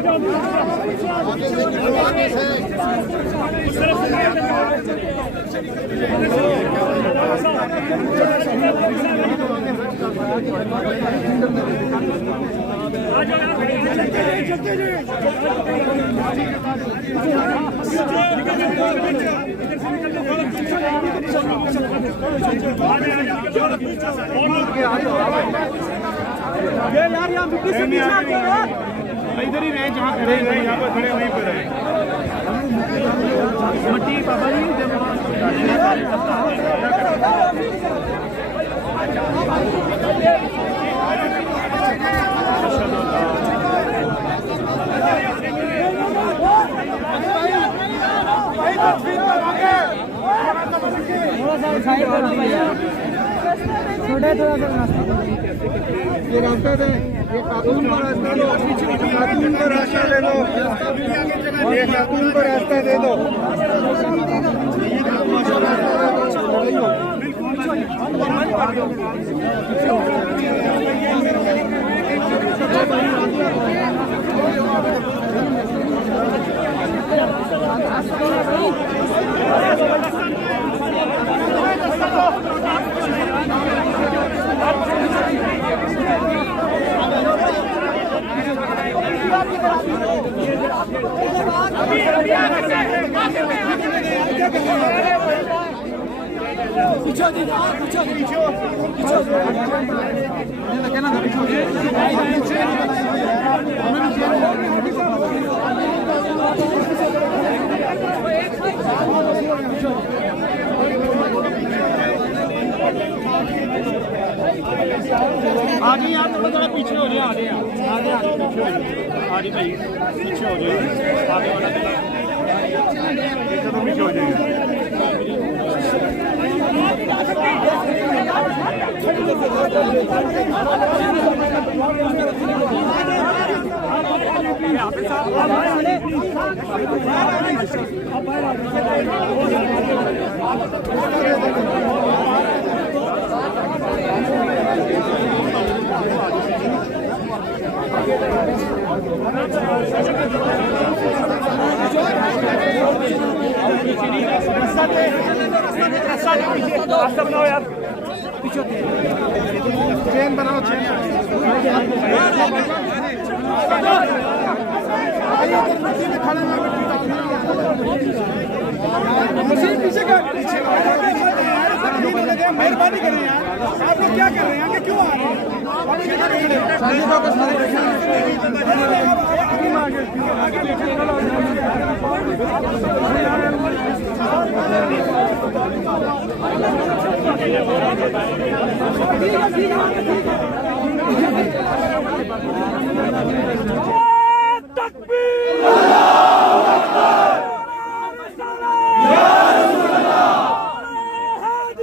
ये यार यहाँ मिट्टी से नीचे आते हो यार। इधर ही रहे जहाँ खड़े हैं, यहाँ पर खड़े वहीं पर रहे। मिट्टी बाबा जी छोटे थोड़ा सा ये रास्ता दे, ये खातून को रास्ता दो, खातून को रास्ता दे दो, ये खातून को रास्ता दे दो। आगे यार थोड़ा पीछे हो जाए, आगे आगे आगे पीछे हो जाए, आगे भाई पीछे हो जाए, आगे वाला चलो पीछे हो जाएगा। रास्ता बनाओ यार, पीछे चेन बनाओ, चेन पीछे का मेहरबानी करें यार, आप लोग क्या कर रहे हैं, आगे क्यों आ रहे हैं?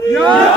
तकबीर।